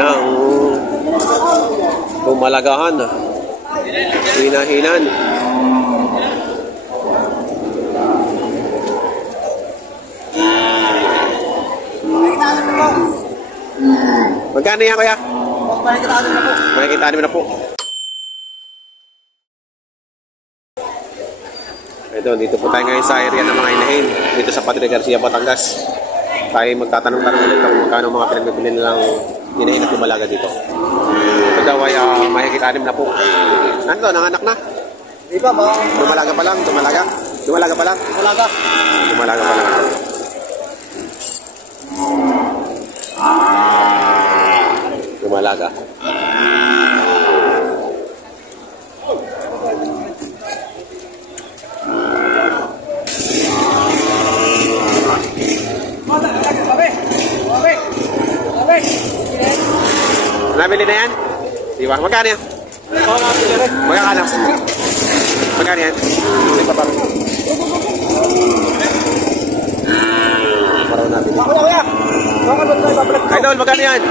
Yan ang pumalagahan. Hinahinan. Magkano yan, kuya? Makikita na po. Ito, dito po tayo ngayon sa area ng mga inahin. Dito sa Padre Garcia, Batangas. Tayo magtatanong-tanong ulit kung magkano mga pinagbibili nilang inahin at lumalaga dito. Ito daw ay makikita na po. Ano, nanganak na? Di ba ba? Lumalaga pa lang, lumalaga. Lumalaga pa lang. Lumalaga. Lumalaga pa lang. Lumalaga. Nabili na yan? Di ba? Magkano yan? Magkano? Magkano yan? Paraw natin. Idol, magkano yan?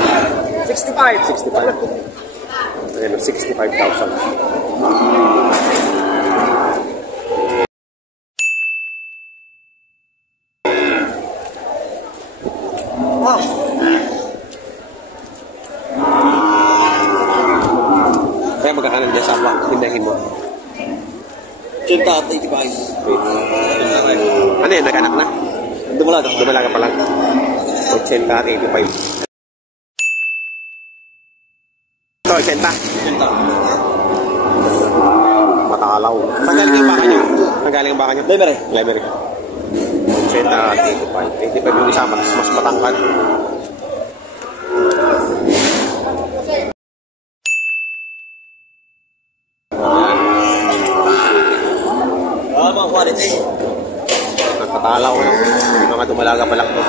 65. 65. Ayan, 65,000. Kaya magkakanan dyan sa hindahin mo. 85. Ano yan? Nag-anak na? Dumalaga. Dumalaga pa lang. 80 at 85. Ito, 80. Matalaw. Saan galing yung baka nyo? Saan galing yung baka nyo? Library. Library. 80 at 85. 85 yung isa, mas matangkad. Mga quality. Nagpatalaw na. Mga dumalaga pa lang to.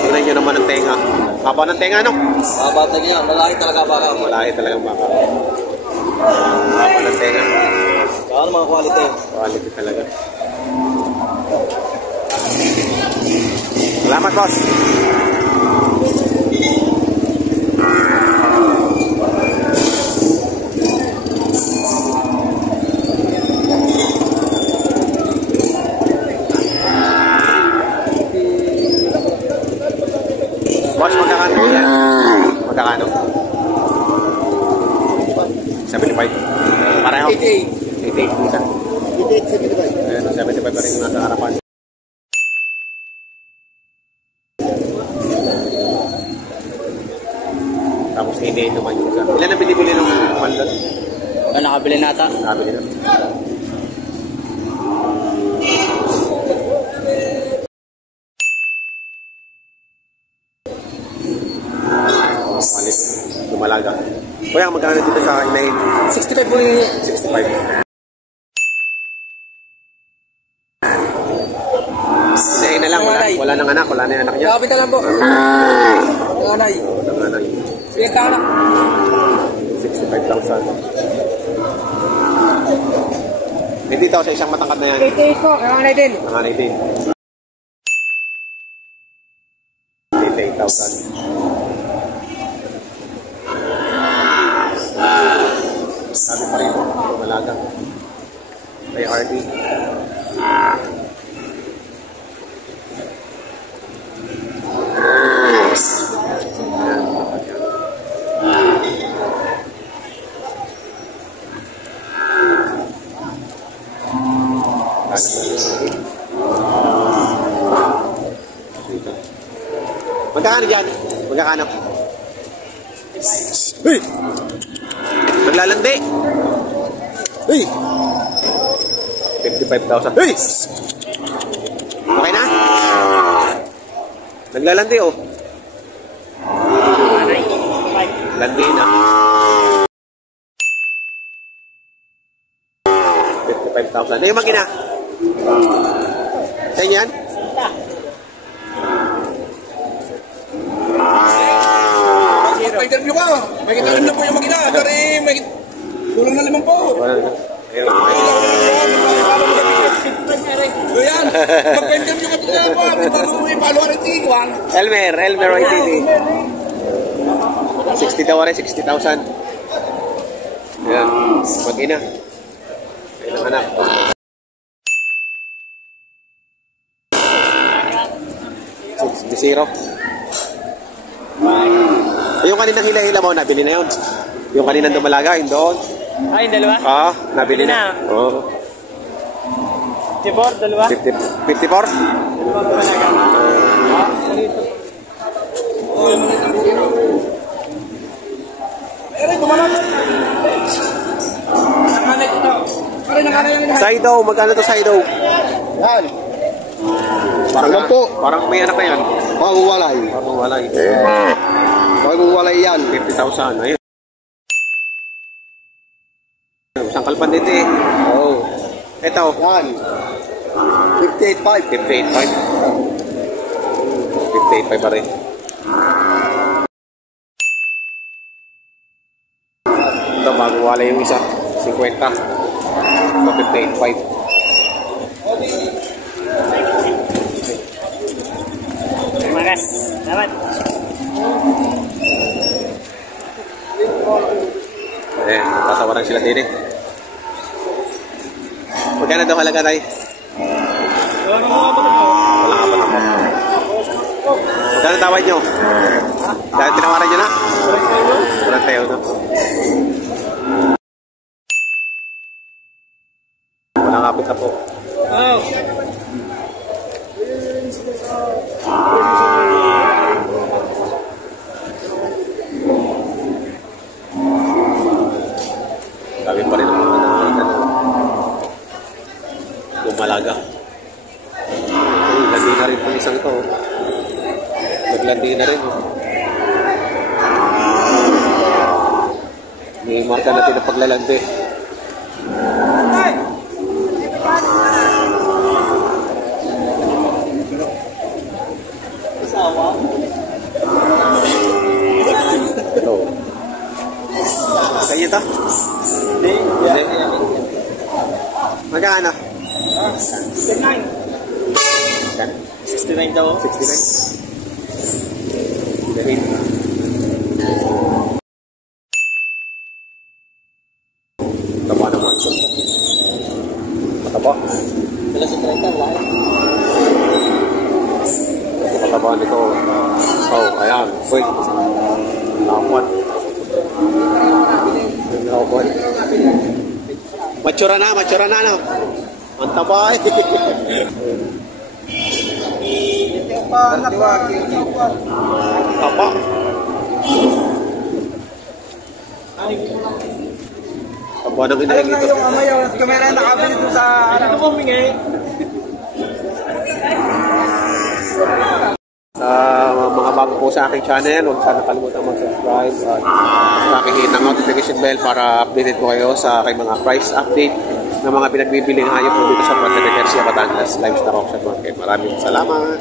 Tingnan nyo naman ang tenga. Haba ng tenga, no? Haba niya. Malaki talaga baka. Malaki talagang baka. Haba ng tenga. Ano mga quality? Quality talaga. Salamat, boss. Boss, magkakano yan? Magkakano? 75. Pareho? 88. 88 isa. 88, 75. Ayan, 75 pa rin yung nasa harapan. Tapos 88 naman yung isa. Ilan ang binibili ng mandal? Nakabili nata. Nakabili na. Malit. Lumalaga. Kuya, magkano dito sa inahin? 65 po yung 65. Inahin na lang. Wala nang anak. Wala na yung anak niya. Kapit na lang po. Nanay. Wala nang anak. Sige ka anak. 65,000. Hindi daw sa isang matangkad na yan. 88 po. Nanay din. Nanganay din. 88,000. Sabi pa rin po, lumalaga. May RD. Magkakano dyan? Magkakano? Hey! Naglalandi! Hey! 55,000. Hey! Okay na? Naglalandi oh. Landi na. 55,000. Ano yung magina? Sa inyo yan? Mag-interview ka. May kitalim na po yung magina. Dari may kulang na 5 po. So yan. Mag-interview ka dito na po. May bago mo yung follower at iguan. Elmer YTV. 60,000 daw rin, 60,000. Ayan, mag-ina. Ayun ang anak. Zero. Yung kaninang hila-hila mo, nabili na yun. Yung kaninang dumalaga, yun doon. Ay, dalawa? Nabili na. Oo. 54, dalawa? 54? Dalawa ba talaga? Salito. Saido, magkano to Saido? Yan. Parang may anak na yan. Pagwalay. Pagwalay. Pagwalay yan. 50,000. Ayun. Isang kalpan dito eh. Oo. Ito. Yan. 58.5. 58.5 pa rin. Ito, bago wala yung isa. 50. Ito, 58.5. Magas. Dapat. Tatawaran sila din eh. Magkano daw halaga tayo? Wala nga ba naman? Magkano tawad nyo? Dahil tinawaran nyo na? 41 no? Walang kapit na po. Dami pa rin ang mga lumalaga. Landi na rin po isang ito. Naglandi na rin. May marka natin na paglalandi. Ito. Sa'yo ito? Hindi. Magkano? 69. 69 daw. 69? Galing. Taba naman. Mataba. Wala sa 30, wala. Mataba nito. Ayan. Wait. Nakapot. Nakapot. Matsura na, no? Ang taba eh. Taba. Taba ng inahin ito. Yung kamera nakabili ito sa... Ano mo mingay? Mga bago po sa aking channel, huwag sana kalimutan mag-subscribe at pakihit ng notification bell para updated po kayo sa aking mga price update ng mga pinagbibili ng hayop po dito sa Puerto Garcia, Batangas Livestock Auction Market. Maraming salamat!